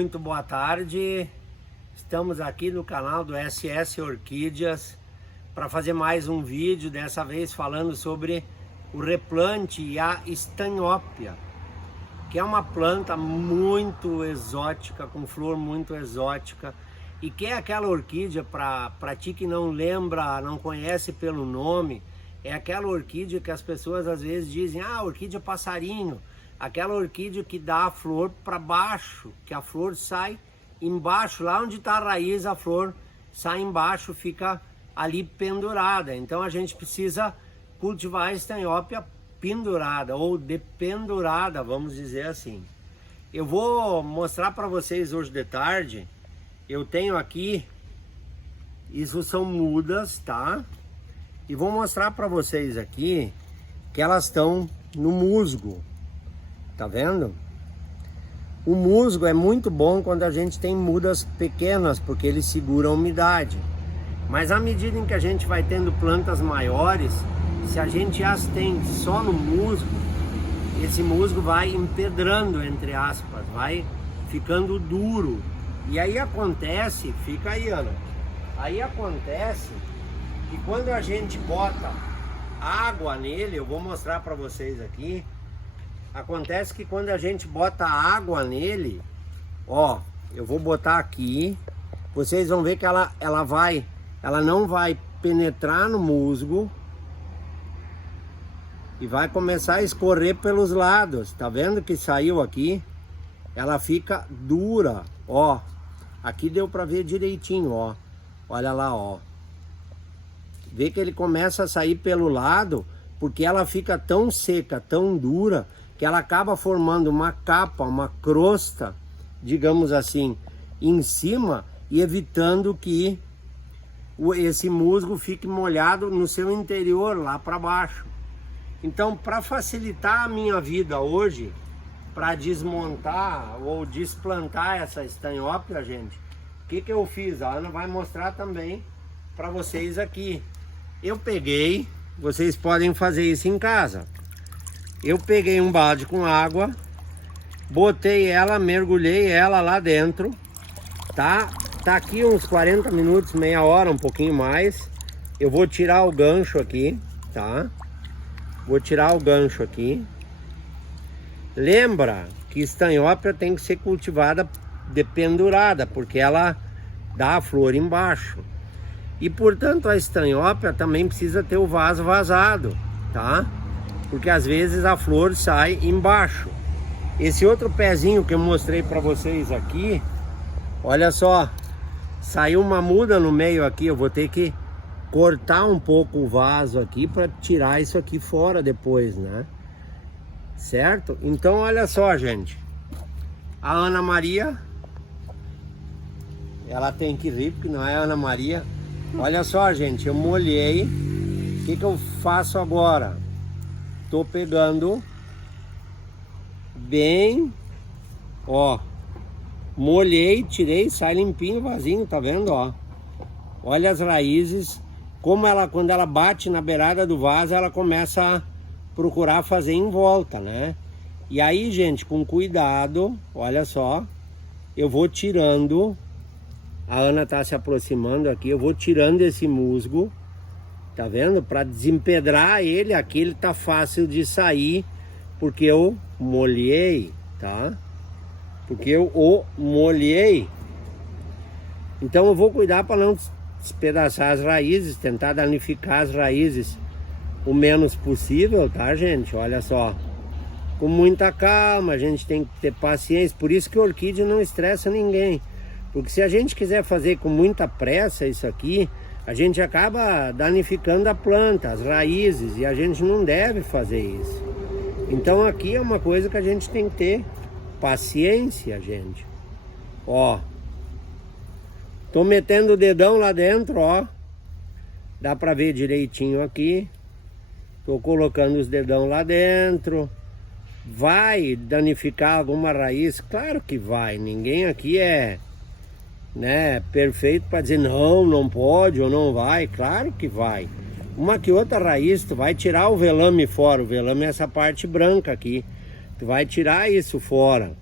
Muito boa tarde, estamos aqui no canal do SS Orquídeas para fazer mais um vídeo, dessa vez falando sobre o replante e a estanhópia, que é uma planta muito exótica, com flor muito exótica, e que é aquela orquídea, para ti que não lembra, não conhece pelo nome, é aquela orquídea que as pessoas às vezes dizem, ah, orquídea passarinho, aquela orquídea que dá a flor para baixo, que a flor sai embaixo, lá onde está a raiz, a flor sai embaixo, fica ali pendurada. Então a gente precisa cultivar a estanhópia pendurada ou dependurada, vamos dizer assim. Eu vou mostrar para vocês hoje de tarde. Eu tenho aqui, isso são mudas, tá? E vou mostrar para vocês aqui que elas estão no musgo. Tá vendo? O musgo é muito bom quando a gente tem mudas pequenas, porque ele segura a umidade. Mas à medida em que a gente vai tendo plantas maiores, se a gente as tem só no musgo, esse musgo vai empedrando, entre aspas, vai ficando duro. E aí acontece, fica aí, Ana, aí acontece que quando a gente bota água nele, eu vou mostrar para vocês aqui, acontece que quando a gente bota água nele, ó, eu vou botar aqui, vocês vão ver que ela não vai penetrar no musgo e vai começar a escorrer pelos lados. Tá vendo que saiu aqui? Ela fica dura, ó. Aqui deu para ver direitinho, ó. Olha lá, ó. Vê que ele começa a sair pelo lado, porque ela fica tão seca, tão dura, que ela acaba formando uma capa, uma crosta, digamos assim, em cima, e evitando que esse musgo fique molhado no seu interior, lá para baixo. Então, para facilitar a minha vida hoje, para desmontar ou desplantar essa estanhópia, gente, o que eu fiz? A Ana vai mostrar também para vocês aqui. Eu peguei, vocês podem fazer isso em casa. Eu peguei um balde com água, botei ela, mergulhei ela lá dentro, tá? Tá aqui uns 40 minutos, meia hora, um pouquinho mais. Eu vou tirar o gancho aqui, tá? Vou tirar o gancho aqui. Lembra que estanhópia tem que ser cultivada dependurada, porque ela dá a flor embaixo. E portanto a estanhópia também precisa ter o vaso vazado, tá? Porque às vezes a flor sai embaixo. Esse outro pezinho que eu mostrei para vocês aqui, olha só, saiu uma muda no meio aqui. Eu vou ter que cortar um pouco o vaso aqui para tirar isso aqui fora depois, né? Certo? Então olha só, gente, a Ana Maria, ela tem que rir porque não é a Ana Maria. Olha só, gente, eu molhei. O que eu faço agora? Tô pegando bem, ó, molhei, tirei, sai limpinho, vazio, tá vendo, ó? Olha as raízes, como ela, quando ela bate na beirada do vaso, ela começa a procurar fazer em volta, né? E aí, gente, com cuidado, olha só, eu vou tirando, a Ana tá se aproximando aqui, eu vou tirando esse musgo, tá vendo? Para desempedrar ele, aqui ele tá fácil de sair, porque eu molhei, tá? Porque eu o molhei. Então eu vou cuidar para não despedaçar as raízes, tentar danificar as raízes o menos possível, tá, gente? Olha só, com muita calma, a gente tem que ter paciência. Por isso que a orquídea não estressa ninguém, porque se a gente quiser fazer com muita pressa isso aqui, a gente acaba danificando a planta, as raízes, e a gente não deve fazer isso. Então aqui é uma coisa que a gente tem que ter paciência, gente. Ó, tô metendo o dedão lá dentro, ó, dá pra ver direitinho aqui. Tô colocando os dedão lá dentro. Vai danificar alguma raiz? Claro que vai. Ninguém aqui é, né, perfeito para dizer não, não pode ou não vai. Claro que vai. Uma que outra raiz, tu vai tirar o velame fora. O velame é essa parte branca aqui. Tu vai tirar isso fora.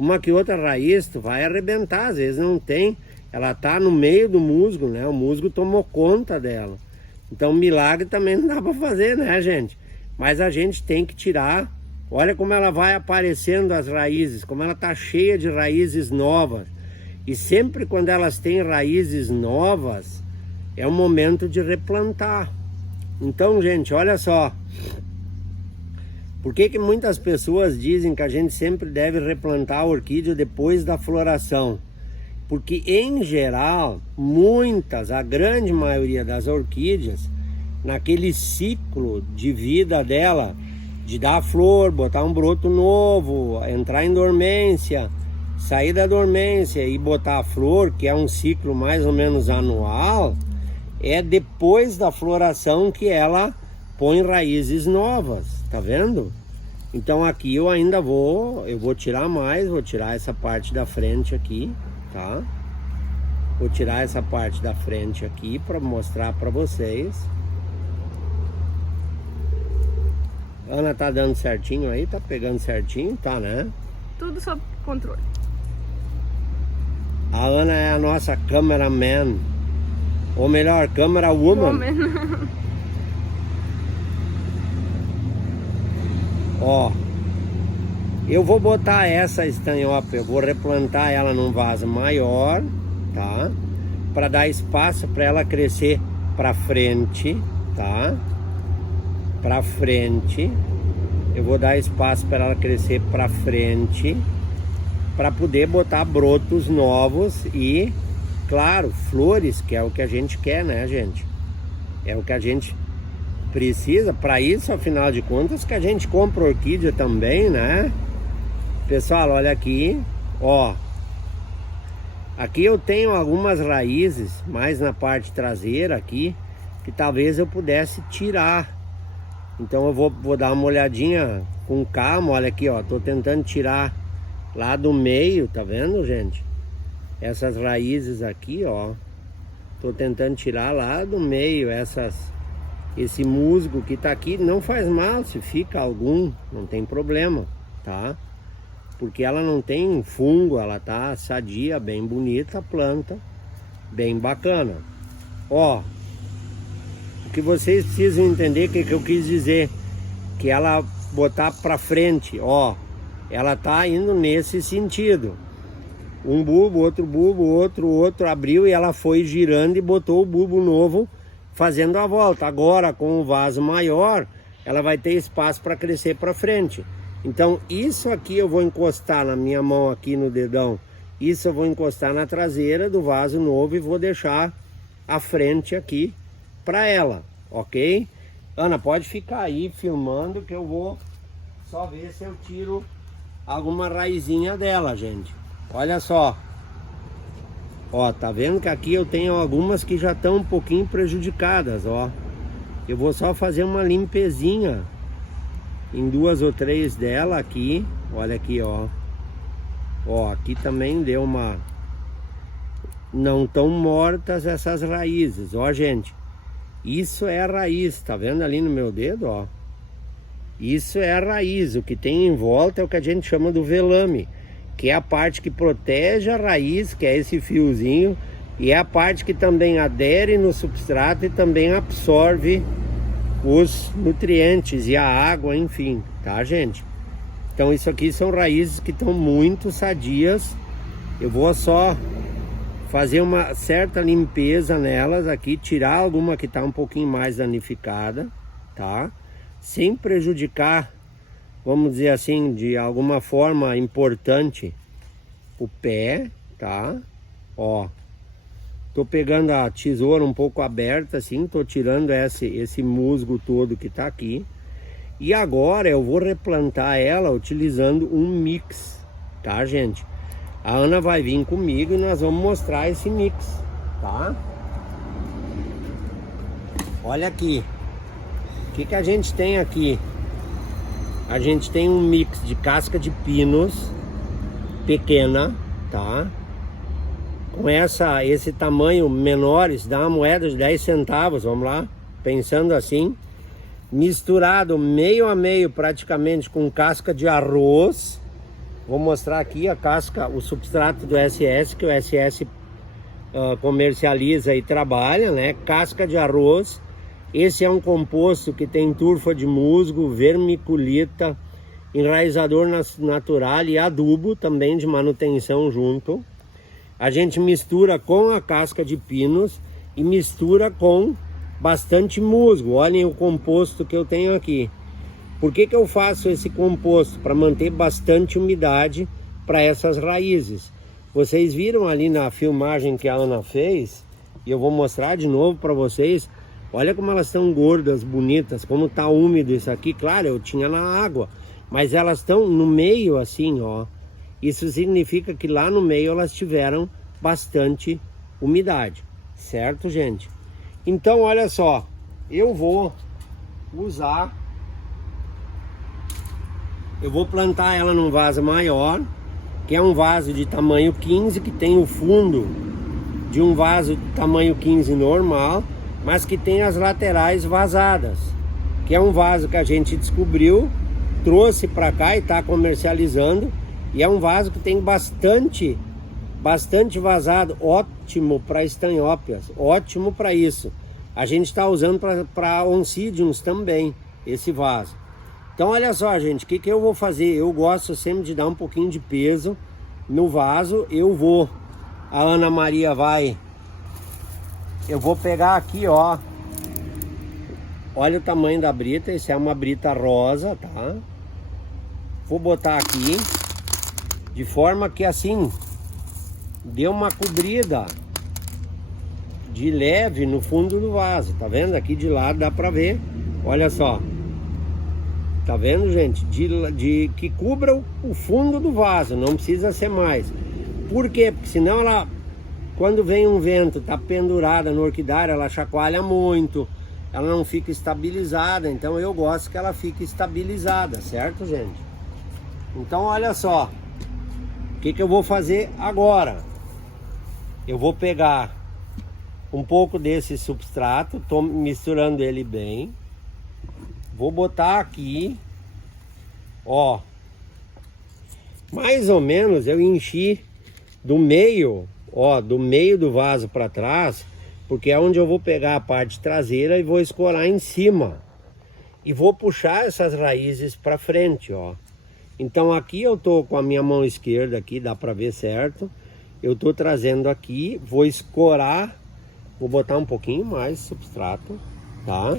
uma que outra raiz tu vai arrebentar, às vezes não tem, ela tá no meio do musgo, né? O musgo tomou conta dela. Então milagre também não dá para fazer, né, gente? Mas a gente tem que tirar. Olha como ela vai aparecendo as raízes, como ela tá cheia de raízes novas. E sempre quando elas têm raízes novas, é o momento de replantar. Então, gente, olha só. Por que muitas pessoas dizem que a gente sempre deve replantar a orquídea depois da floração? Porque, em geral, a grande maioria das orquídeas, naquele ciclo de vida dela, de dar flor, botar um broto novo, entrar em dormência, sair da dormência e botar a flor, que é um ciclo mais ou menos anual, é depois da floração que ela põe raízes novas, tá vendo? Então aqui eu ainda vou tirar mais, vou tirar essa parte da frente aqui, tá? Vou tirar essa parte da frente aqui para mostrar para vocês. Ana tá dando certinho aí, tá pegando certinho, tá, né? Tudo sob controle. A Ana é a nossa cameraman, ou melhor, camera woman. Ó, eu vou botar essa estanhope, eu vou replantar ela num vaso maior, tá? Para dar espaço para ela crescer para frente, tá? Para frente. Eu vou dar espaço para ela crescer para frente, para poder botar brotos novos e, claro, flores, que é o que a gente quer, né, gente? É o que a gente precisa. Para isso, afinal de contas, que a gente compra orquídea também, né? Pessoal, olha aqui, ó. Aqui eu tenho algumas raízes, mais na parte traseira aqui, que talvez eu pudesse tirar. Então eu vou dar uma olhadinha com calma. Olha aqui, ó, tô tentando tirar lá do meio, tá vendo, gente? Essas raízes aqui, ó, tô tentando tirar lá do meio esse musgo que tá aqui. Não faz mal se fica algum, não tem problema, tá? Porque ela não tem fungo, ela tá sadia, bem bonita a planta, bem bacana. Ó, o que vocês precisam entender, que eu quis dizer, que ela botar pra frente, ó, ela tá indo nesse sentido. Um bulbo, outro, abriu e ela foi girando e botou o bulbo novo fazendo a volta. Agora, com o vaso maior, ela vai ter espaço para crescer para frente. Então, isso aqui eu vou encostar na minha mão aqui no dedão. Isso eu vou encostar na traseira do vaso novo e vou deixar a frente aqui para ela, ok? Ana, pode ficar aí filmando que eu vou só ver se eu tiro alguma raizinha dela, gente. Olha só. Ó, tá vendo que aqui eu tenho algumas que já estão um pouquinho prejudicadas, ó. Eu vou só fazer uma limpezinha em 2 ou 3 dela aqui. Olha aqui, ó. Ó, aqui também deu uma... Não tão mortas essas raízes, ó, gente. Isso é a raiz, tá vendo ali no meu dedo, ó? Isso é a raiz. O que tem em volta é o que a gente chama do velame, que é a parte que protege a raiz, que é esse fiozinho, e é a parte que também adere no substrato e também absorve os nutrientes e a água, enfim, tá, gente? Então isso aqui são raízes que estão muito sadias. Eu vou só fazer uma certa limpeza nelas aqui, tirar alguma que está um pouquinho mais danificada, tá? Sem prejudicar, vamos dizer assim, de alguma forma importante o pé, tá? Ó, tô pegando a tesoura um pouco aberta assim, tô tirando esse musgo todo que tá aqui. E agora eu vou replantar ela utilizando um mix, tá, gente? A Ana vai vir comigo e nós vamos mostrar esse mix, tá? Olha aqui. O que a gente tem aqui? A gente tem um mix de casca de pinos pequena, tá? Com esse tamanho menores, dá uma moeda de 10 centavos, vamos lá, pensando assim, misturado meio a meio praticamente com casca de arroz, Vou mostrar aqui a casca, o substrato do SS, que o SS comercializa e trabalha, né? Casca de arroz. Esse é um composto que tem turfa de musgo, vermiculita, enraizador natural e adubo também de manutenção junto. A gente mistura com a casca de pinos e mistura com bastante musgo. Olhem o composto que eu tenho aqui. Por que eu faço esse composto? Para manter bastante umidade para essas raízes. Vocês viram ali na filmagem que a Ana fez, e eu vou mostrar de novo para vocês. Olha como elas estão gordas, bonitas, como tá úmido isso aqui. Claro, eu tinha na água, mas elas estão no meio assim, ó. Isso significa que lá no meio elas tiveram bastante umidade, certo, gente? Então, olha só, eu vou usar... Eu vou plantar ela num vaso maior, que é um vaso de tamanho 15, que tem o fundo de um vaso de tamanho 15 normal, mas que tem as laterais vazadas, que é um vaso que a gente descobriu, trouxe para cá e está comercializando, e é um vaso que tem bastante vazado, ótimo para estanhópias, ótimo para isso. A gente está usando para oncidiums também, esse vaso. Então olha só, gente, o que eu vou fazer? Eu gosto sempre de dar um pouquinho de peso no vaso. A Ana Maria eu vou pegar aqui, ó. Olha o tamanho da brita, essa é uma brita rosa, tá? Vou botar aqui, de forma que assim, dê uma cobrida de leve no fundo do vaso, tá vendo? Aqui de lado dá pra ver, olha só. Tá vendo, gente? Que cubra o fundo do vaso, não precisa ser mais. Por quê? Porque senão ela, quando vem um vento, tá pendurada no orquidário, ela chacoalha muito, ela não fica estabilizada. Então eu gosto que ela fique estabilizada, certo, gente? Então olha só, o que eu vou fazer agora? Eu vou pegar um pouco desse substrato, tô misturando ele bem. Vou botar aqui, ó, mais ou menos eu enchi do meio, ó, do meio do vaso para trás, porque é onde eu vou pegar a parte traseira e vou escorar em cima. E vou puxar essas raízes para frente, ó. Então aqui eu tô com a minha mão esquerda aqui, dá para ver certo. Eu tô trazendo aqui, vou escorar, vou botar um pouquinho mais substrato, tá?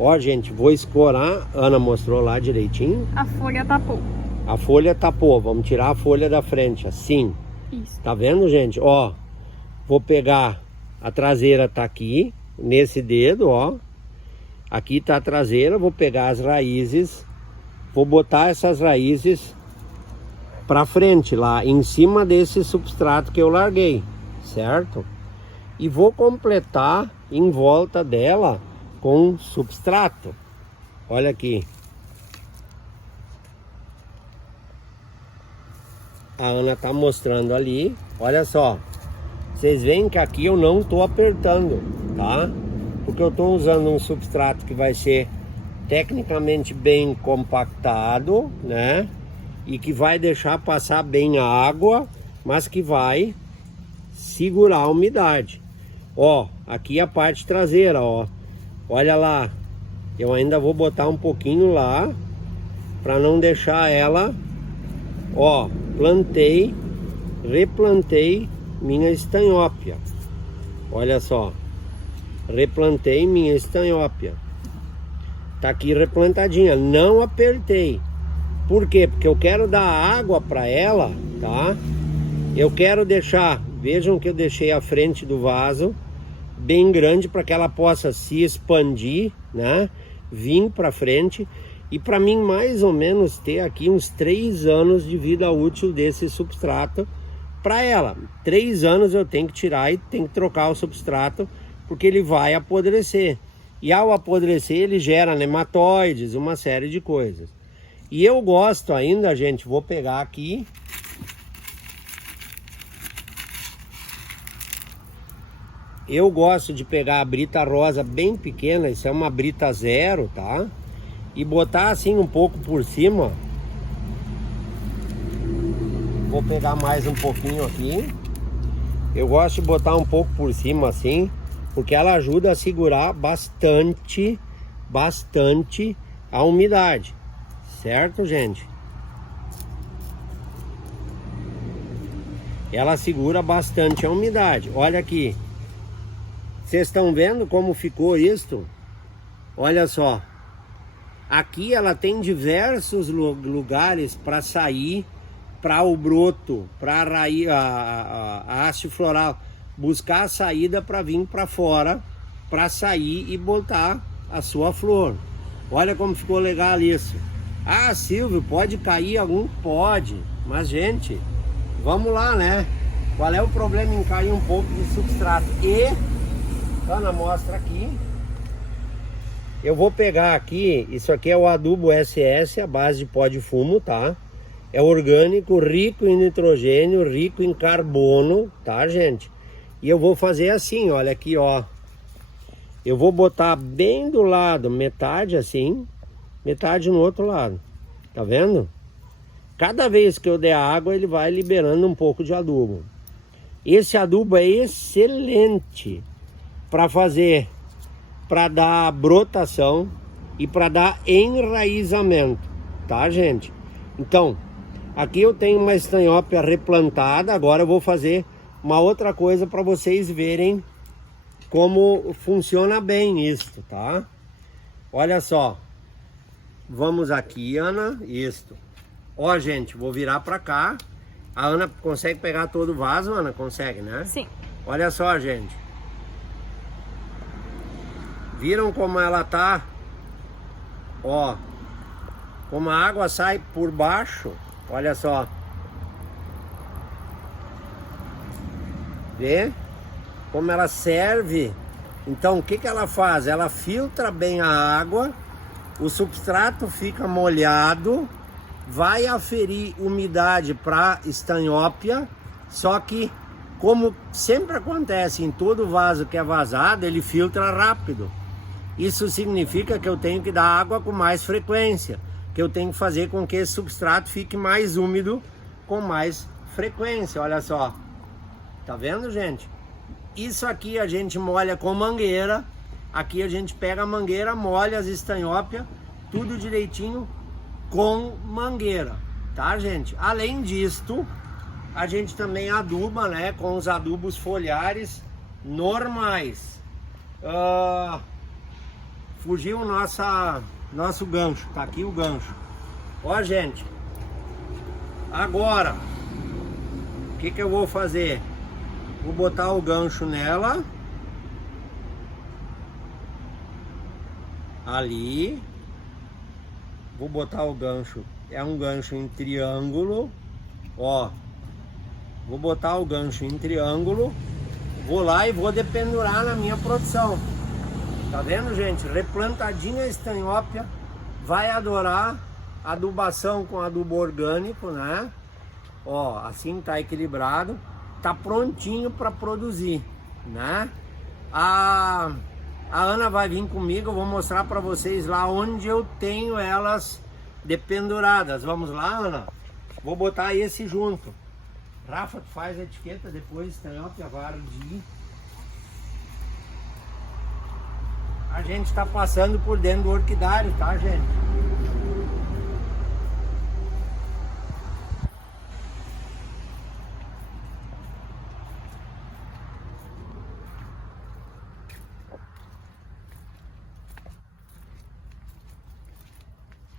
Ó, gente, vou escorar. Ana mostrou lá direitinho. A folha tapou. A folha tapou. Vamos tirar a folha da frente, assim. Isso. Tá vendo, gente? Ó, vou pegar... A traseira tá aqui, nesse dedo, ó. Aqui tá a traseira. Vou pegar as raízes. Vou botar essas raízes pra frente, lá em cima desse substrato que eu larguei, certo? E vou completar em volta dela com substrato. Olha aqui. A Ana tá mostrando ali. Olha só. Vocês veem que aqui eu não tô apertando, tá? Porque eu tô usando um substrato que vai ser tecnicamente bem compactado, né? E que vai deixar passar bem a água, mas que vai segurar a umidade. Ó, aqui a parte traseira, ó. Olha lá, eu ainda vou botar um pouquinho lá, para não deixar ela, ó, replantei minha estanhópia. Olha só, replantei minha estanhópia. Tá aqui replantadinha, não apertei. Por quê? Porque eu quero dar água para ela, tá? Eu quero deixar, vejam que eu deixei a frente do vaso bem grande para que ela possa se expandir, né? Vir para frente e para mim mais ou menos ter aqui uns 3 anos de vida útil desse substrato para ela. 3 anos eu tenho que tirar e tenho que trocar o substrato porque ele vai apodrecer. E ao apodrecer ele gera nematóides, uma série de coisas. E eu gosto ainda, gente, vou pegar aqui. Eu gosto de pegar a brita rosa bem pequena, isso é uma brita 0, tá? E botar assim um pouco por cima Vou pegar mais um pouquinho aqui. Eu gosto de botar um pouco por cima assim, porque ela ajuda a segurar bastante a umidade, certo, gente? Ela segura bastante a umidade. Olha aqui, vocês estão vendo como ficou isto? Olha só, aqui ela tem diversos lugares para sair, para o broto, para a raiz, a haste floral buscar a saída para vir para fora, para sair e botar a sua flor. Olha como ficou legal isso. Ah, Silvio, pode cair algum? Pode, mas gente, vamos lá, né? Qual é o problema em cair um pouco de substrato? E, Ana, mostra aqui. Eu vou pegar aqui, isso aqui é o adubo SS, a base de pó de fumo, tá? É orgânico, rico em nitrogênio, rico em carbono, tá, gente? E eu vou fazer assim, olha aqui, ó. Eu vou botar bem do lado, metade assim, metade no outro lado. Tá vendo? Cada vez que eu der água, ele vai liberando um pouco de adubo. Esse adubo é excelente para fazer, para dar brotação e para dar enraizamento, tá, gente? Então, aqui eu tenho uma estanhópia replantada. Agora eu vou fazer uma outra coisa para vocês verem como funciona bem isso, tá? Olha só. Vamos aqui, Ana. Isto. Ó, gente, vou virar para cá. A Ana consegue pegar todo o vaso, Ana? Consegue, né? Sim. Olha só, gente. Viram como ela tá? Ó. Como a água sai por baixo. Olha só. Vê? Como ela serve. Então, o que que ela faz? Ela filtra bem a água. O substrato fica molhado. Vai aferir umidade para estanhópia. Só que, como sempre acontece em todo vaso que é vazado, ele filtra rápido. Isso significa que eu tenho que dar água com mais frequência. Que eu tenho que fazer com que esse substrato fique mais úmido com mais frequência. Olha só. Tá vendo, gente? Isso aqui a gente molha com mangueira. Aqui a gente pega a mangueira, molha as estanhópias, tudo direitinho com mangueira, tá, gente? Além disto, a gente também aduba, né, com os adubos foliares normais. Fugiu nosso gancho, tá aqui o gancho. Ó, gente, agora o que que eu vou fazer? Vou botar o gancho nela ali. Vou botar o gancho, é um gancho em triângulo, ó. Vou botar o gancho em triângulo, vou lá e vou dependurar na minha produção. Tá vendo, gente? Replantadinha a estanhópia, vai adorar adubação com adubo orgânico, né? Ó, assim tá equilibrado, tá prontinho para produzir, né? A Ana vai vir comigo, eu vou mostrar para vocês lá onde eu tenho elas dependuradas. Vamos lá, Ana? Vou botar esse junto. Rafa, tu faz a etiqueta depois, estanhópia Vardi. A gente tá passando por dentro do orquidário, tá, gente?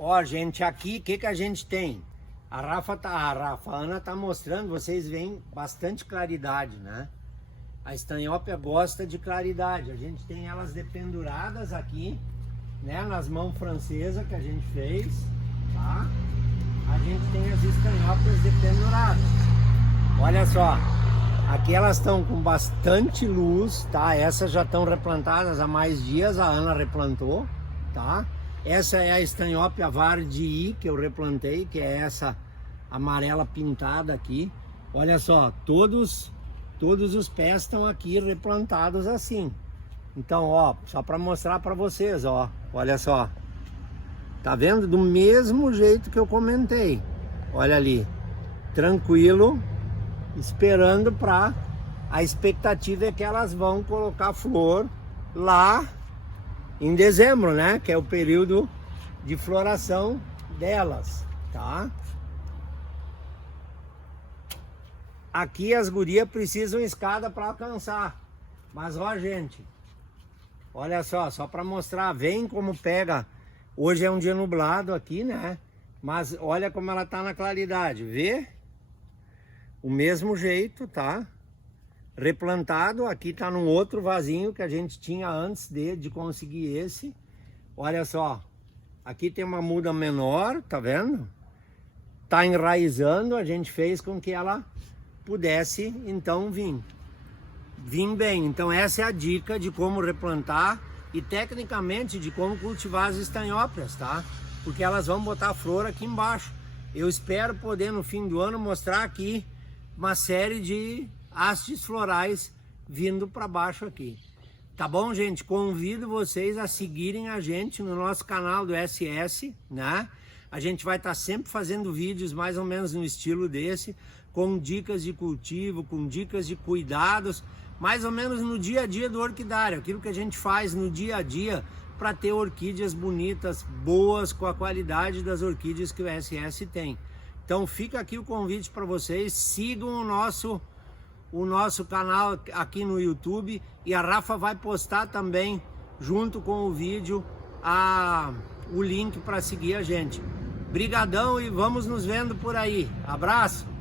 Ó, gente, aqui, o que que a gente tem? A Ana tá mostrando, vocês veem bastante claridade, né? A estanhópia gosta de claridade. A gente tem elas dependuradas aqui, né? Nas mãos francesas que a gente fez, tá? A gente tem as estanhópias dependuradas. Olha só, aqui elas estão com bastante luz, tá? Essas já estão replantadas há mais dias, a Ana replantou, tá? Essa é a estanhópia Vardi que eu replantei, que é essa amarela pintada aqui. Olha só, todos os pés estão aqui replantados assim. Então, ó, só para mostrar para vocês, ó, olha só. Tá vendo? Do mesmo jeito que eu comentei. Olha ali. tranquilo, esperando para... A expectativa é que elas vão colocar flor lá em dezembro, né? Que é o período de floração delas, tá? Aqui as gurias precisam escada para alcançar. Mas ó, gente, olha só para mostrar, vem como pega. Hoje é um dia nublado aqui, né? Mas olha como ela tá na claridade, vê? O mesmo jeito, tá? Replantado, aqui tá num outro vasinho que a gente tinha antes de conseguir esse. Olha só, aqui tem uma muda menor, tá vendo? Tá enraizando, a gente fez com que ela pudesse então vir bem. Então essa é a dica de como replantar e tecnicamente de como cultivar as estanhópias, tá? Porque elas vão botar flor aqui embaixo. Eu espero poder no fim do ano mostrar aqui uma série de hastes florais vindo para baixo aqui. Tá bom, gente? Convido vocês a seguirem a gente no nosso canal do SS, né? A gente vai estar sempre fazendo vídeos mais ou menos no estilo desse, com dicas de cultivo, com dicas de cuidados, mais ou menos no dia a dia do orquidário, aquilo que a gente faz no dia a dia para ter orquídeas bonitas, boas, com a qualidade das orquídeas que o SS tem. Então fica aqui o convite para vocês, sigam o nosso canal aqui no YouTube, e a Rafa vai postar também junto com o vídeo o link para seguir a gente. Brigadão e vamos nos vendo por aí. Abraço!